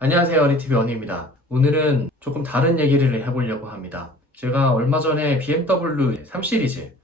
안녕하세요, 어니티비 어니입니다. 오늘은 조금 다른 얘기를 해보려고 합니다. 제가 얼마 전에 BMW 3 시리즈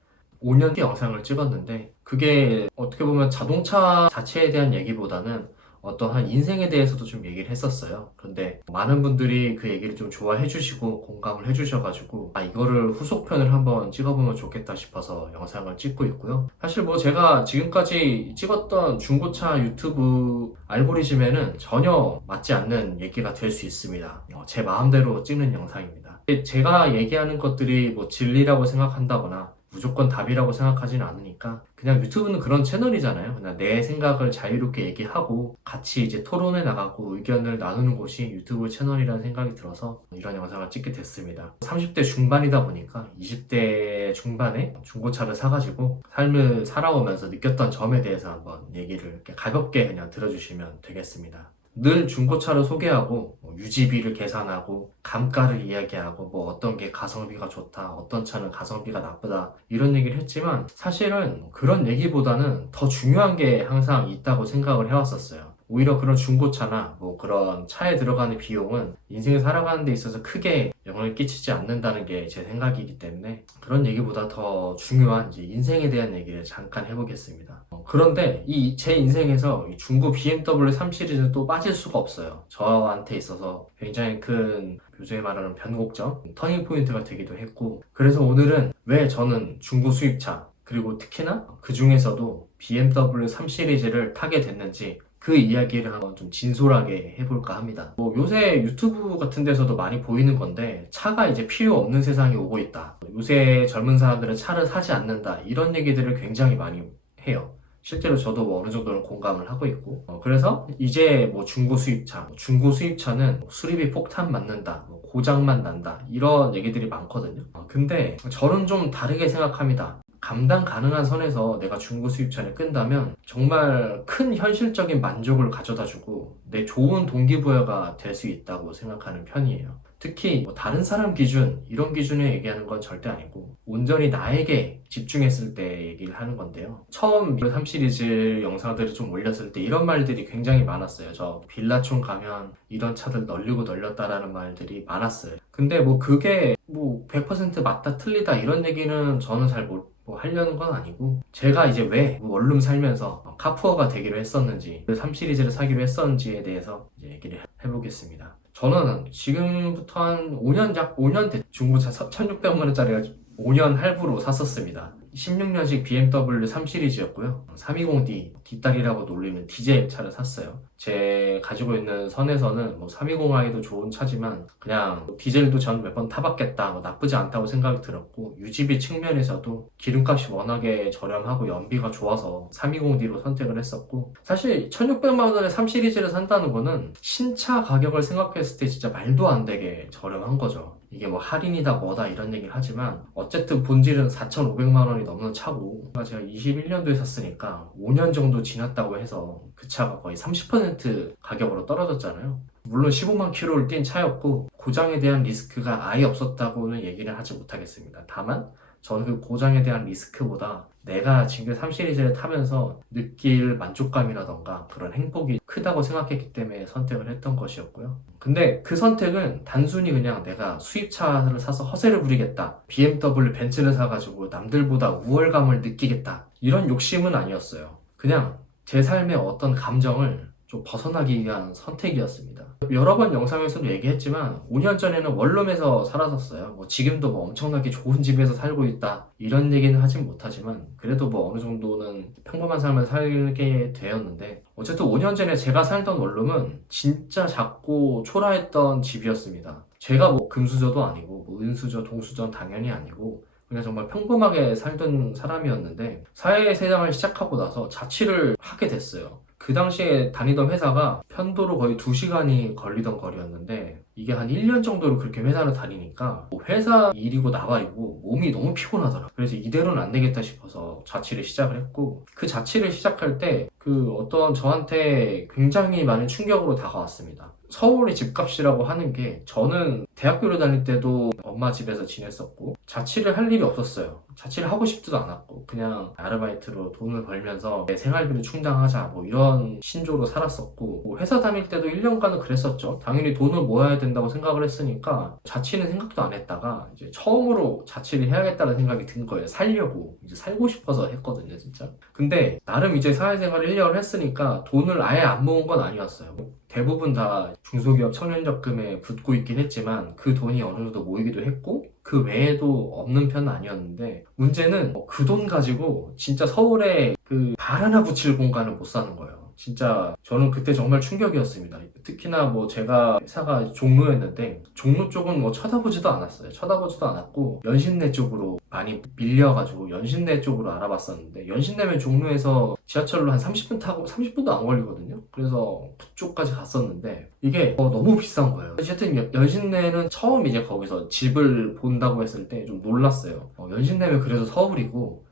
5년 뒤 영상을 찍었는데 그게 어떻게 보면 자동차 자체에 대한 얘기보다는 어떠한 인생에 대해서도 좀 얘기를 했었어요. 그런데 많은 분들이 그 얘기를 좀 좋아해 주시고 공감을 해 주셔가지고 이거를 후속편을 한번 찍어보면 좋겠다 싶어서 영상을 찍고 있고요. 사실 뭐 제가 지금까지 찍었던 중고차 유튜브 알고리즘에는 전혀 맞지 않는 얘기가 될 수 있습니다. 제 마음대로 찍는 영상입니다. 제가 얘기하는 것들이 뭐 진리라고 생각한다거나 무조건 답이라고 생각하지는 않으니까 그냥 유튜브는 그런 채널이잖아요. 그냥 내 생각을 자유롭게 얘기하고 같이 이제 토론해 나가고 의견을 나누는 곳이 유튜브 채널이라는 생각이 들어서 이런 영상을 찍게 됐습니다. 30대 중반이다 보니까 20대 중반에 중고차를 사가지고 삶을 살아오면서 느꼈던 점에 대해서 한번 얘기를 이렇게 가볍게 그냥 들어주시면 되겠습니다. 늘 중고차를 소개하고 유지비를 계산하고 감가를 이야기하고 뭐 어떤 게 가성비가 좋다, 어떤 차는 가성비가 나쁘다 이런 얘기를 했지만 사실은 그런 얘기보다는 더 중요한 게 항상 있다고 생각을 해왔었어요. 오히려 그런 중고차나 뭐 그런 차에 들어가는 비용은 인생을 살아가는 데 있어서 크게 영향을 끼치지 않는다는 게 제 생각이기 때문에 그런 얘기보다 더 중요한 이제 인생에 대한 얘기를 잠깐 해보겠습니다. 그런데 제 인생에서 이 중고 BMW 3 시리즈는 또 빠질 수가 없어요. 저한테 있어서 굉장히 큰 요즘에 말하는 변곡점, 터닝 포인트가 되기도 했고 그래서 오늘은 왜 저는 중고 수입차 그리고 특히나 그 중에서도 BMW 3 시리즈를 타게 됐는지 그 이야기를 한번 좀 진솔하게 해볼까 합니다. 뭐 요새 유튜브 같은 데서도 많이 보이는 건데 차가 이제 필요 없는 세상이 오고 있다. 요새 젊은 사람들은 차를 사지 않는다. 이런 얘기들을 굉장히 많이 해요. 실제로 저도 뭐 어느 정도는 공감을 하고 있고 그래서 이제 뭐 중고 수입차, 중고 수입차는 수리비 폭탄 맞는다, 뭐 고장만 난다 이런 얘기들이 많거든요. 근데 저는 좀 다르게 생각합니다. 감당 가능한 선에서 내가 중고 수입차를 끈다면 정말 큰 현실적인 만족을 가져다주고 내 좋은 동기부여가 될 수 있다고 생각하는 편이에요. 특히 뭐 다른 사람 기준, 이런 기준에 얘기하는 건 절대 아니고 온전히 나에게 집중했을 때 얘기를 하는 건데요. 처음 3 시리즈 영상들을 좀 올렸을 때 이런 말들이 굉장히 많았어요. 저 빌라촌 가면 이런 차들 널리고 널렸다라는 말들이 많았어요. 근데 뭐 그게 뭐 100% 맞다 틀리다 이런 얘기는 저는 잘 뭐 하려는 건 아니고 제가 이제 왜 원룸 살면서 카푸어가 되기로 했었는지 3 시리즈를 사기로 했었는지에 대해서 이제 얘기를 해보겠습니다. 저는 지금부터 한 5년 중고차 1600만원짜리가 5년 할부로 샀었습니다. 16년식 BMW 3 시리즈였고요. 320D 뒷다리라고 놀리는 디젤 차를 샀어요. 제 가지고 있는 선에서는 뭐 320i도 좋은 차지만 그냥 디젤도 전 몇 번 타봤겠다, 뭐 나쁘지 않다고 생각이 들었고 유지비 측면에서도 기름값이 워낙에 저렴하고 연비가 좋아서 320D로 선택을 했었고 사실 1600만 원에 3 시리즈를 산다는 거는 신차 가격을 생각했을 때 진짜 말도 안 되게 저렴한 거죠. 이게 뭐 할인이다 뭐다 이런 얘기를 하지만 어쨌든 본질은 4,500만 원이 넘는 차고 제가 21년도에 샀으니까 5년 정도 지났다고 해서 그 차가 거의 30% 가격으로 떨어졌잖아요. 물론 15만 킬로를 뛴 차였고 고장에 대한 리스크가 아예 없었다고는 얘기를 하지 못하겠습니다. 다만 저는 그 고장에 대한 리스크보다 내가 지금 3 시리즈를 타면서 느낄 만족감이라던가 그런 행복이 크다고 생각했기 때문에 선택을 했던 것이었고요. 근데 그 선택은 단순히 그냥 내가 수입차를 사서 허세를 부리겠다, BMW 벤츠를 사가지고 남들보다 우월감을 느끼겠다 이런 욕심은 아니었어요. 그냥 제 삶의 어떤 감정을 좀 벗어나기 위한 선택이었습니다. 여러 번 영상에서도 얘기했지만 5년 전에는 원룸에서 살았었어요. 뭐 지금도 뭐 엄청나게 좋은 집에서 살고 있다 이런 얘기는 하진 못하지만 그래도 뭐 어느 정도는 평범한 삶을 살게 되었는데 어쨌든 5년 전에 제가 살던 원룸은 진짜 작고 초라했던 집이었습니다. 제가 뭐 금수저도 아니고 뭐 은수저, 동수저는 당연히 아니고 그냥 정말 평범하게 살던 사람이었는데 사회생활을 시작하고 나서 자취를 하게 됐어요. 그 당시에 다니던 회사가 편도로 거의 2시간이 걸리던 거리였는데 이게 한 1년 정도를 그렇게 회사를 다니니까 뭐 회사 일이고 나발이고 몸이 너무 피곤하더라고요. 그래서 이대로는 안 되겠다 싶어서 자취를 시작을 했고 그 자취를 시작할 때 그 어떤 저한테 굉장히 많은 충격으로 다가왔습니다. 서울의 집값이라고 하는 게 저는 대학교를 다닐 때도 엄마 집에서 지냈었고 자취를 할 일이 없었어요. 자취를 하고 싶지도 않았고 그냥 아르바이트로 돈을 벌면서 내 생활비를 충당하자 뭐 이런 신조로 살았었고 뭐 회사 다닐 때도 1년간은 그랬었죠. 당연히 돈을 모아야 된다고 생각을 했으니까 자취는 생각도 안 했다가 이제 처음으로 자취를 해야겠다는 생각이 든 거예요. 살려고 이제 살고 싶어서 했거든요, 진짜. 근데 나름 이제 사회생활을 1년을 했으니까 돈을 아예 안 모은 건 아니었어요. 대부분 다 중소기업 청년적금에 붙고 있긴 했지만 그 돈이 어느 정도 모이기도 했고 그 외에도 없는 편은 아니었는데 문제는 그 돈 가지고 진짜 서울에 그 발 하나 붙일 공간을 못 사는 거예요. 진짜 저는 그때 정말 충격이었습니다. 특히나 뭐 제가 회사가 종로였는데 종로 쪽은 뭐 쳐다보지도 않았어요. 쳐다보지도 않았고 연신내 쪽으로 많이 밀려가지고 연신내 쪽으로 알아봤었는데 연신내면 종로에서 지하철로 한 30분 타고 30분도 안 걸리거든요. 그래서 그쪽까지 갔었는데 이게 너무 비싼 거예요. 어쨌든 연신내는 처음 이제 거기서 집을 본다고 했을 때 좀 놀랐어요. 연신내면 그래도 서울이고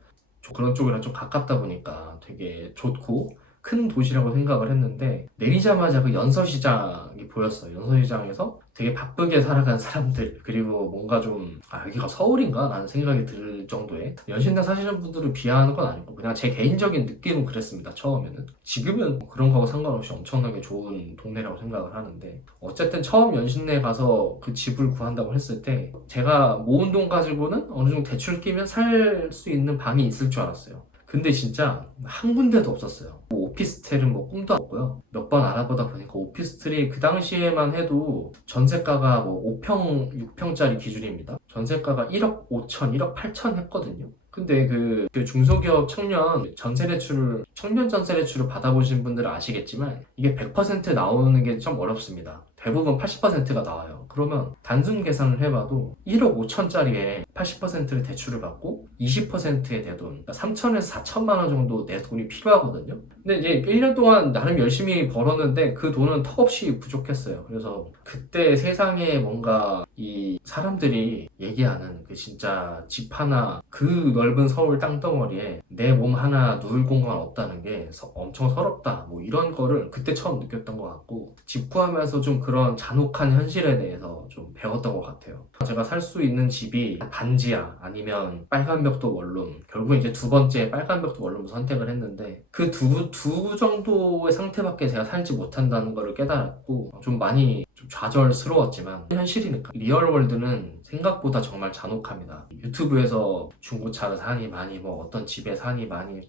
그런 쪽이랑 좀 가깝다 보니까 되게 좋고 큰 도시라고 생각을 했는데 내리자마자 그 연서시장이 보였어요. 연서시장에서 되게 바쁘게 살아간 사람들 그리고 뭔가 좀 여기가 서울인가? 라는 생각이 들 정도의 연신내 사시는 분들을 비하하는 건 아니고 그냥 제 개인적인 느낌은 그랬습니다. 처음에는. 지금은 그런 거하고 상관없이 엄청나게 좋은 동네라고 생각을 하는데 어쨌든 처음 연신내에 가서 그 집을 구한다고 했을 때 제가 모은 돈 가지고는 어느 정도 대출 끼면 살 수 있는 방이 있을 줄 알았어요. 근데 진짜 한 군데도 없었어요. 뭐 오피스텔은 뭐 꿈도 없고요. 몇 번 알아보다 보니까 오피스텔이 그 당시에만 해도 전세가가 뭐 5평, 6평짜리 기준입니다. 전세가가 1억 5천, 1억 8천 했거든요. 근데 그 중소기업 청년 전세 대출을 받아보신 분들은 아시겠지만 이게 100% 나오는 게 좀 어렵습니다. 대부분 80%가 나와요. 그러면 단순 계산을 해봐도 1억 5천짜리에 80%를 대출을 받고 20%의 내 돈, 그러니까 3천에서 4천만 원 정도 내 돈이 필요하거든요. 근데 이제 1년 동안 나름 열심히 벌었는데 그 돈은 턱없이 부족했어요. 그래서 그때 세상에 뭔가 이 사람들이 얘기하는 그 진짜 집 하나 그 넓은 서울 땅덩어리에 내 몸 하나 누울 공간 없다는 게 엄청 서럽다 뭐 이런 거를 그때 처음 느꼈던 것 같고 집 구하면서 좀 그런 잔혹한 현실에 대해서 좀 배웠던 것 같아요. 제가 살 수 있는 집이 반지하 아니면 빨간벽도 원룸 결국 이제 두 번째 빨간벽도 원룸을 선택을 했는데 그 두 정도의 상태밖에 제가 살지 못한다는 거를 깨달았고 좀 많이 좀 좌절스러웠지만 현실이니까 리얼월드는 생각보다 정말 잔혹합니다. 유튜브에서 중고차를 사니 많이 뭐 어떤 집에 사니 많이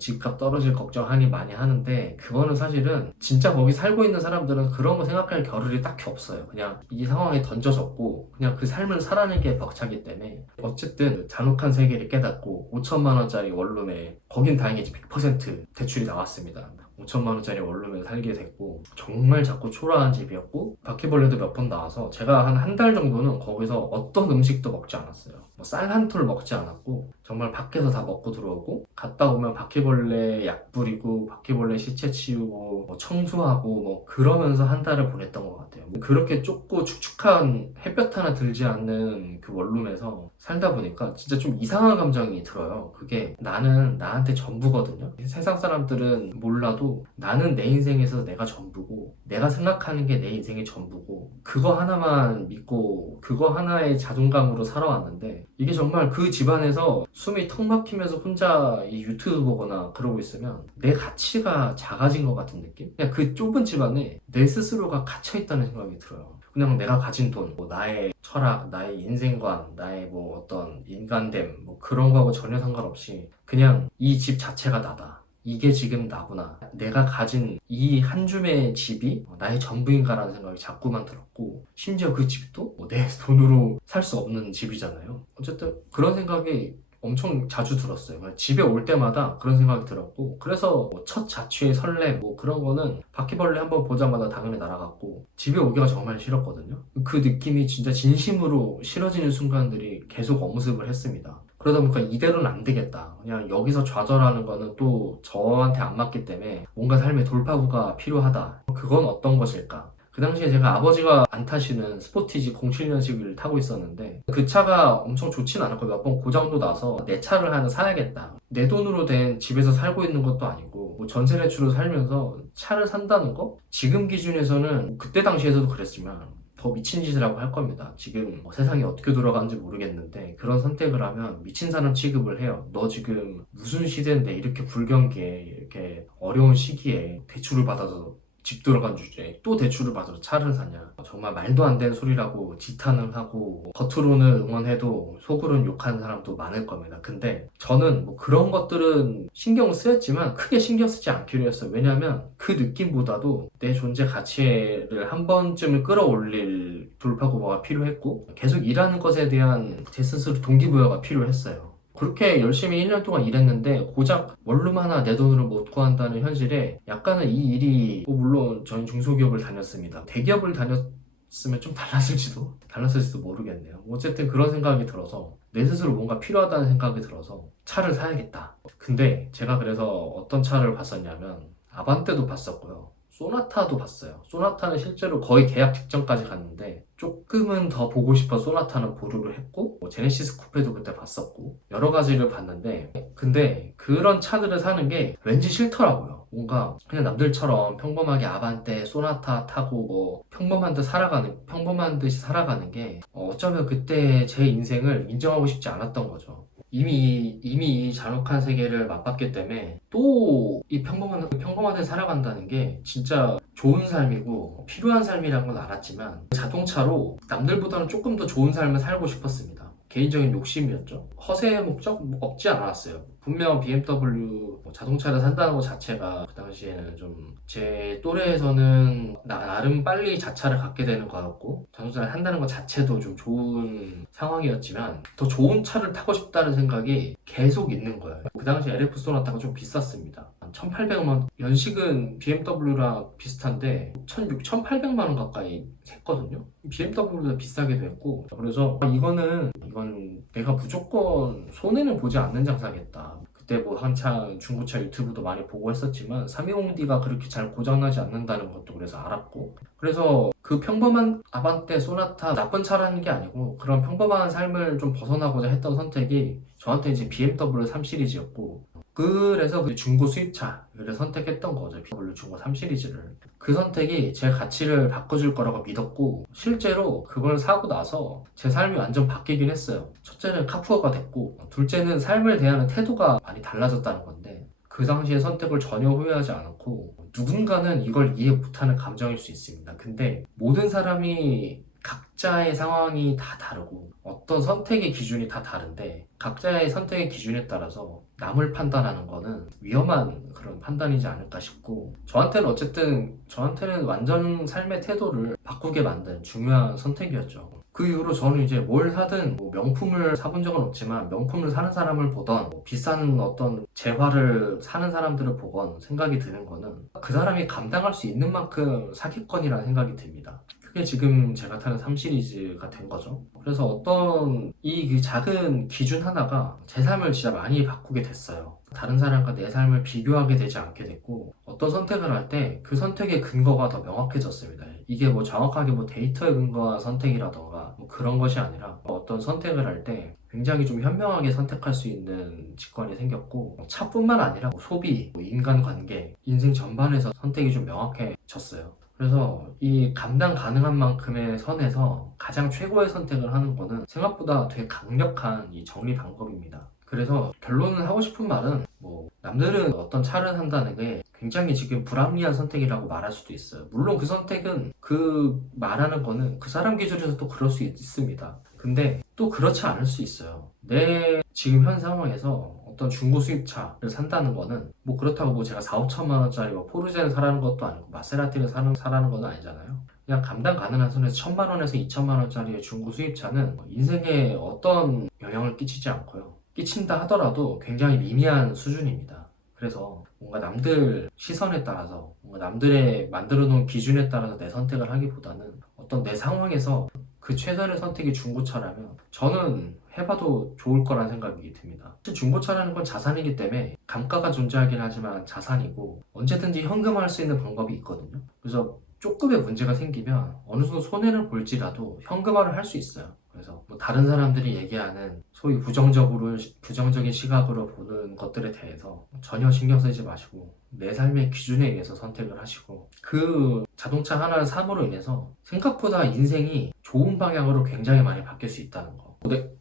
집값 떨어질 걱정하니 많이 하는데 그거는 사실은 진짜 거기 살고 있는 사람들은 그런 거 생각할 겨를이 딱히 없어요. 그냥 이 상황에 던져졌고 그냥 그 삶을 살아내는 게 벅차기 때문에 어쨌든 잔혹한 세계를 깨닫고 5천만 원짜리 원룸에 거긴 다행히 100% 대출이 나왔습니다. 5천만 원짜리 원룸에 살게 됐고 정말 작고 초라한 집이었고 바퀴벌레도 몇 번 나와서 제가 한 달 정도는 거기서 어떤 음식도 먹지 않았어요. 뭐 쌀 한 톨 먹지 않았고 정말 밖에서 다 먹고 들어오고 갔다 오면 바퀴벌레 약 뿌리고 바퀴벌레 시체 치우고 뭐 청소하고 뭐 그러면서 한 달을 보냈던 것 같아요. 그렇게 좁고 축축한 햇볕 하나 들지 않는 그 원룸에서 살다 보니까 진짜 좀 이상한 감정이 들어요. 그게 나는 나한테 전부거든요. 세상 사람들은 몰라도 나는 내 인생에서 내가 전부고 내가 생각하는 게 내 인생의 전부고 그거 하나만 믿고 그거 하나의 자존감으로 살아왔는데 이게 정말 그 집안에서 숨이 턱 막히면서 혼자 이 유튜브 보거나 그러고 있으면 내 가치가 작아진 것 같은 느낌? 그냥 그 좁은 집안에 내 스스로가 갇혀있다는 생각이 들어요. 그냥 내가 가진 돈, 뭐 나의 철학, 나의 인생관, 나의 뭐 어떤 인간됨 뭐 그런 거하고 전혀 상관없이 그냥 이 집 자체가 나다. 이게 지금 나구나. 내가 가진 이 한 줌의 집이 나의 전부인가라는 생각이 자꾸만 들었고 심지어 그 집도 내 돈으로 살 수 없는 집이잖아요. 어쨌든 그런 생각이 엄청 자주 들었어요. 집에 올 때마다 그런 생각이 들었고 그래서 첫 자취의 설렘 뭐 그런 거는 바퀴벌레 한번 보자마자 당연히 날아갔고 집에 오기가 정말 싫었거든요. 그 느낌이 진짜 진심으로 싫어지는 순간들이 계속 엄습을 했습니다. 그러다 보니까 이대로는 안 되겠다. 그냥 여기서 좌절하는 거는 또 저한테 안 맞기 때문에 뭔가 삶의 돌파구가 필요하다. 그건 어떤 것일까? 그 당시에 제가 아버지가 안 타시는 스포티지 07년식을 타고 있었는데 그 차가 엄청 좋진 않았고 몇 번 고장도 나서 내 차를 하나 사야겠다. 내 돈으로 된 집에서 살고 있는 것도 아니고 뭐 전세 대출로 살면서 차를 산다는 거? 지금 기준에서는 그때 당시에서도 그랬지만 더 미친 짓이라고 할 겁니다. 지금 세상이 어떻게 돌아가는지 모르겠는데 그런 선택을 하면 미친 사람 취급을 해요. 너 지금 무슨 시대인데 이렇게 불경기에 이렇게 어려운 시기에 대출을 받아서 집 들어간 주제에 또 대출을 받아서 차를 사냐. 정말 말도 안 되는 소리라고 지탄을 하고 겉으로는 응원해도 속으로는 욕하는 사람도 많을 겁니다. 근데 저는 뭐 그런 것들은 신경 쓰였지만 크게 신경 쓰지 않기로 했어요. 왜냐면 그 느낌보다도 내 존재 가치를 한 번쯤은 끌어올릴 돌파구가 필요했고 계속 일하는 것에 대한 제 스스로 동기부여가 필요했어요. 그렇게 열심히 1년 동안 일했는데 고작 원룸 하나 내 돈으로 못 구한다는 현실에 약간은 이 일이 물론 저는 중소기업을 다녔습니다. 대기업을 다녔으면 좀 달랐을지도 모르겠네요. 어쨌든 그런 생각이 들어서 내 스스로 뭔가 필요하다는 생각이 들어서 차를 사야겠다. 근데 제가 그래서 어떤 차를 봤었냐면 아반떼도 봤었고요. 소나타도 봤어요. 소나타는 실제로 거의 계약 직전까지 갔는데 조금은 더 보고 싶어 소나타는 보류를 했고 제네시스 쿠페도 그때 봤었고 여러 가지를 봤는데 근데 그런 차들을 사는 게 왠지 싫더라고요. 뭔가 그냥 남들처럼 평범하게 아반떼, 소나타 타고 뭐 평범한 듯이 살아가는 게 어쩌면 그때 제 인생을 인정하고 싶지 않았던 거죠. 이미 이 잔혹한 세계를 맛봤기 때문에 또 이 평범한 데 살아간다는 게 진짜 좋은 삶이고 필요한 삶이라는 건 알았지만 자동차로 남들보다는 조금 더 좋은 삶을 살고 싶었습니다. 개인적인 욕심이었죠. 허세의 목적 없지 않았어요. 분명 BMW 자동차를 산다는 것 자체가 그 당시에는 좀 제 또래에서는 나름 빨리 자차를 갖게 되는 거였고 자동차를 산다는 것 자체도 좀 좋은 상황이었지만 더 좋은 차를 타고 싶다는 생각이 계속 있는 거예요. 그 당시 LF 소나타가 좀 비쌌습니다. 1,800만 연식은 BMW랑 비슷한데 1,800만 원 가까이 했거든요. BMW보다 비싸기도 했고 그래서 이건 내가 무조건 손해는 보지 않는 장사겠다. 그때 뭐 한창 중고차 유튜브도 많이 보고 했었지만 320D가 그렇게 잘 고장나지 않는다는 것도 그래서 알았고 그래서 그 평범한 아반떼 소나타 나쁜 차라는 게 아니고 그런 평범한 삶을 좀 벗어나고자 했던 선택이 저한테 이제 BMW 3 시리즈였고 그래서 그 중고 수입차를 선택했던 거죠. BMW 중고 3 시리즈를. 그 선택이 제 가치를 바꿔줄 거라고 믿었고 실제로 그걸 사고 나서 제 삶이 완전 바뀌긴 했어요. 첫째는 카푸어가 됐고 둘째는 삶을 대하는 태도가 많이 달라졌다는 건데 그 당시의 선택을 전혀 후회하지 않았고 누군가는 이걸 이해 못하는 감정일 수 있습니다. 근데 모든 사람이 각자의 상황이 다 다르고 어떤 선택의 기준이 다 다른데 각자의 선택의 기준에 따라서 남을 판단하는 거는 위험한 그런 판단이지 않을까 싶고 저한테는 완전 삶의 태도를 바꾸게 만든 중요한 선택이었죠. 그 이후로 저는 이제 뭘 사든 뭐 명품을 사본 적은 없지만 명품을 사는 사람을 보던 뭐 비싼 어떤 재화를 사는 사람들을 보건 생각이 드는 거는 그 사람이 감당할 수 있는 만큼 사기꾼이라는 생각이 듭니다. 그게 지금 제가 타는 3 시리즈가 된 거죠. 그래서 어떤 그 작은 기준 하나가 제 삶을 진짜 많이 바꾸게 됐어요. 다른 사람과 내 삶을 비교하게 되지 않게 됐고 어떤 선택을 할 때 그 선택의 근거가 더 명확해졌습니다. 이게 뭐 정확하게 뭐 데이터에 근거한 선택이라던가 뭐 그런 것이 아니라 어떤 선택을 할 때 굉장히 좀 현명하게 선택할 수 있는 직관이 생겼고 차뿐만 아니라 뭐 소비, 뭐 인간관계, 인생 전반에서 선택이 좀 명확해졌어요. 그래서 이 감당 가능한 만큼의 선에서 가장 최고의 선택을 하는 거는 생각보다 되게 강력한 이 정리 방법입니다. 그래서 결론은 하고 싶은 말은 뭐 남들은 어떤 차를 산다는 게 굉장히 지금 불합리한 선택이라고 말할 수도 있어요. 물론 그 선택은 그 말하는 거는 그 사람 기준에서 또 그럴 수 있습니다. 근데 또 그렇지 않을 수 있어요. 내 지금 현 상황에서 어떤 중고 수입차를 산다는 거는 뭐 그렇다고 뭐 제가 4, 5천만 원짜리 뭐 포르쉐를 사라는 것도 아니고 마세라티를 사라는 건 아니잖아요. 그냥 감당 가능한 선에서 1,000만 원에서 2천만 원짜리의 중고 수입차는 인생에 어떤 영향을 끼치지 않고요. 끼친다 하더라도 굉장히 미미한 수준입니다. 그래서 뭔가 남들 시선에 따라서 뭔가 남들의 만들어 놓은 기준에 따라서 내 선택을 하기보다는 어떤 내 상황에서 그 최선의 선택이 중고차라면 저는 해봐도 좋을 거란 생각이 듭니다. 사실 중고차라는 건 자산이기 때문에 감가가 존재하긴 하지만 자산이고 언제든지 현금화할 수 있는 방법이 있거든요. 그래서 조금의 문제가 생기면 어느 정도 손해를 볼지라도 현금화를 할 수 있어요. 그래서 뭐 다른 사람들이 얘기하는 소위 부정적인 시각으로 보는 것들에 대해서 전혀 신경 쓰지 마시고 내 삶의 기준에 의해서 선택을 하시고 그 자동차 하나를 삼으로 인해서 생각보다 인생이 좋은 방향으로 굉장히 많이 바뀔 수 있다는 거. 근데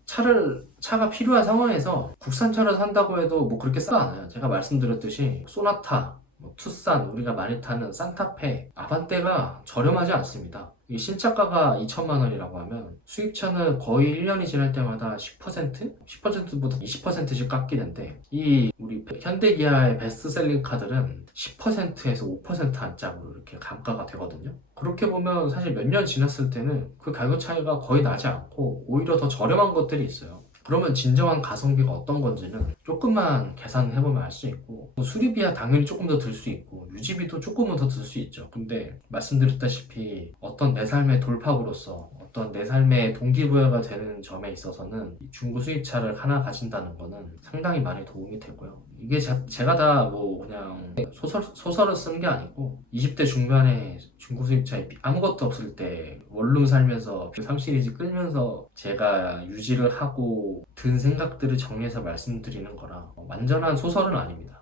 차가 필요한 상황에서 국산차를 산다고 해도 뭐 그렇게 싸지 않아요. 제가 말씀드렸듯이 소나타, 투싼, 우리가 많이 타는 산타페, 아반떼가 저렴하지 않습니다. 이 신차가가 2천만 원이라고 하면 수입차는 거의 1년이 지날 때마다 10%? 10%보다 20%씩 깎이는데 이 우리 현대기아의 베스트셀링 카들은 10%에서 5% 안짝으로 이렇게 감가가 되거든요. 그렇게 보면 사실 몇 년 지났을 때는 그 가격 차이가 거의 나지 않고 오히려 더 저렴한 것들이 있어요. 그러면 진정한 가성비가 어떤 건지는 조금만 계산을 해보면 알 수 있고 수리비야 당연히 조금 더 들 수 있고 유지비도 조금은 더 들 수 있죠. 근데 말씀드렸다시피 어떤 내 삶의 돌파구로서 어떤 내 삶의 동기부여가 되는 점에 있어서는 중고 수입차를 하나 가진다는 거는 상당히 많이 도움이 되고요. 이게 제가 다 뭐 그냥 소설을 쓴 게 아니고 20대 중반에 중고 수입차에 아무것도 없을 때 원룸 살면서 3 시리즈 끌면서 제가 유지를 하고 든 생각들을 정리해서 말씀드리는 거라 완전한 소설은 아닙니다.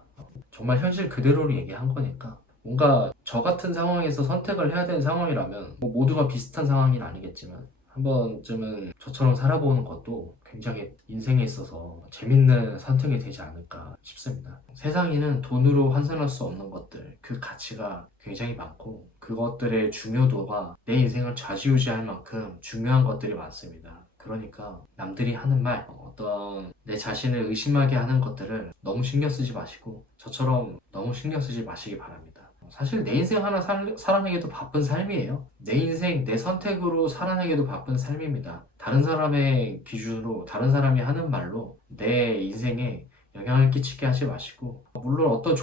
정말 현실 그대로를 얘기한 거니까 뭔가 저 같은 상황에서 선택을 해야 되는 상황이라면 뭐 모두가 비슷한 상황은 아니겠지만 한 번쯤은 저처럼 살아보는 것도 굉장히 인생에 있어서 재밌는 선택이 되지 않을까 싶습니다. 세상에는 돈으로 환산할 수 없는 것들, 그 가치가 굉장히 많고 그것들의 중요도가 내 인생을 좌지우지할 만큼 중요한 것들이 많습니다. 그러니까 남들이 하는 말, 어떤 내 자신을 의심하게 하는 것들을 너무 신경 쓰지 마시고 저처럼 너무 신경 쓰지 마시기 바랍니다. 사실 내 인생 하나 살아내기도 바쁜 삶이에요. 내 인생, 내 선택으로 살아내기도 바쁜 삶입니다. 다른 사람의 기준으로, 다른 사람이 하는 말로 내 인생에 영향을 끼치게 하지 마시고 물론 어떤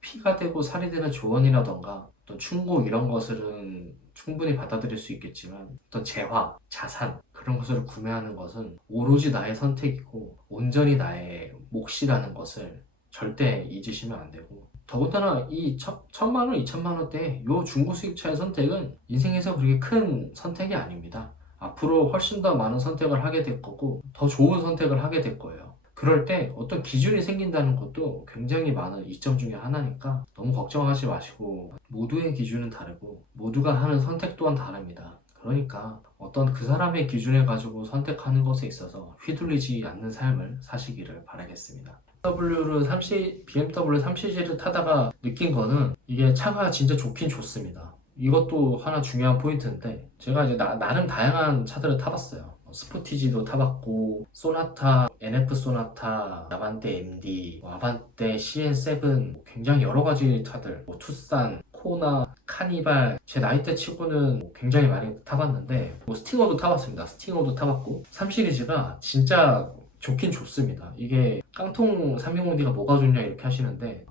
피가 되고 살이 되는 조언이라던가 어떤 충고 이런 것들은 충분히 받아들일 수 있겠지만 어떤 재화, 자산 그런 것을 구매하는 것은 오로지 나의 선택이고 온전히 나의 몫이라는 것을 절대 잊으시면 안 되고 더군다나 이 1,000만 원, 2,000만 원대 요 중고 수입차의 선택은 인생에서 그렇게 큰 선택이 아닙니다. 앞으로 훨씬 더 많은 선택을 하게 될 거고 더 좋은 선택을 하게 될 거예요. 그럴 때 어떤 기준이 생긴다는 것도 굉장히 많은 이점 중에 하나니까 너무 걱정하지 마시고 모두의 기준은 다르고 모두가 하는 선택 또한 다릅니다. 그러니까 어떤 그 사람의 기준을 가지고 선택하는 것에 있어서 휘둘리지 않는 삶을 사시기를 바라겠습니다. BMW 3시리즈 타다가 느낀 거는 이게 차가 진짜 좋긴 좋습니다. 이것도 하나 중요한 포인트인데 제가 이제 나름 다양한 차들을 타봤어요. 스포티지도 타봤고 소나타, NF 소나타, 아반떼 MD, 아반떼 CN7 굉장히 여러 가지 차들 투싼, 코나, 카니발 제 나이대 치고는 굉장히 많이 타봤는데 스팅어도 타봤습니다. 스팅어도 타봤고 3시리즈가 진짜 좋긴 좋습니다. 이게 깡통 320D가 뭐가 좋냐 이렇게 하시는데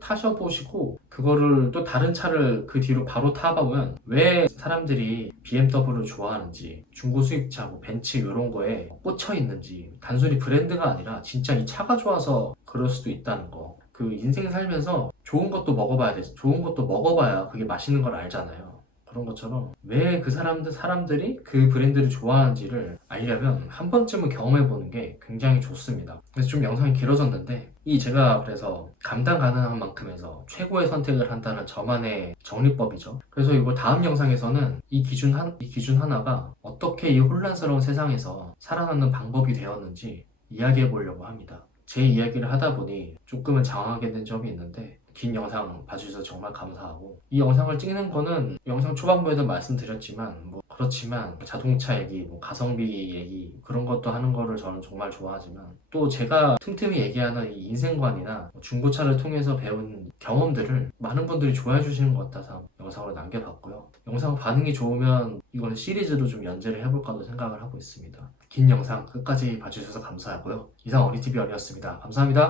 타셔보시고 그거를 또 다른 차를 그 뒤로 바로 타보면 왜 사람들이 BMW를 좋아하는지 중고 수입차, 벤츠 이런 거에 꽂혀 있는지 단순히 브랜드가 아니라 진짜 이 차가 좋아서 그럴 수도 있다는 거. 그 인생 살면서 좋은 것도 먹어봐야 돼. 좋은 것도 먹어봐야 그게 맛있는 걸 알잖아요. 그런 것처럼 왜 그 사람들이 그 브랜드를 좋아하는지를 알려면 한 번쯤은 경험해보는 게 굉장히 좋습니다. 그래서 좀 영상이 길어졌는데 제가 그래서 감당 가능한 만큼에서 최고의 선택을 한다는 저만의 정리법이죠. 그래서 이거 다음 영상에서는 이 기준 하나가 어떻게 이 혼란스러운 세상에서 살아남는 방법이 되었는지 이야기해 보려고 합니다. 제 이야기를 하다 보니 조금은 장황하게 된 점이 있는데 긴 영상 봐주셔서 정말 감사하고 이 영상을 찍는 거는 영상 초반부에도 말씀드렸지만 그렇지만 자동차 얘기, 가성비 얘기 그런 것도 하는 거를 저는 정말 좋아하지만 또 제가 틈틈이 얘기하는 이 인생관이나 중고차를 통해서 배운 경험들을 많은 분들이 좋아해 주시는 것 같아서 영상으로 남겨봤고요. 영상 반응이 좋으면 이거는 시리즈로 좀 연재를 해볼까도 생각을 하고 있습니다. 긴 영상 끝까지 봐주셔서 감사하고요. 이상 어리TV 어리였습니다. 감사합니다.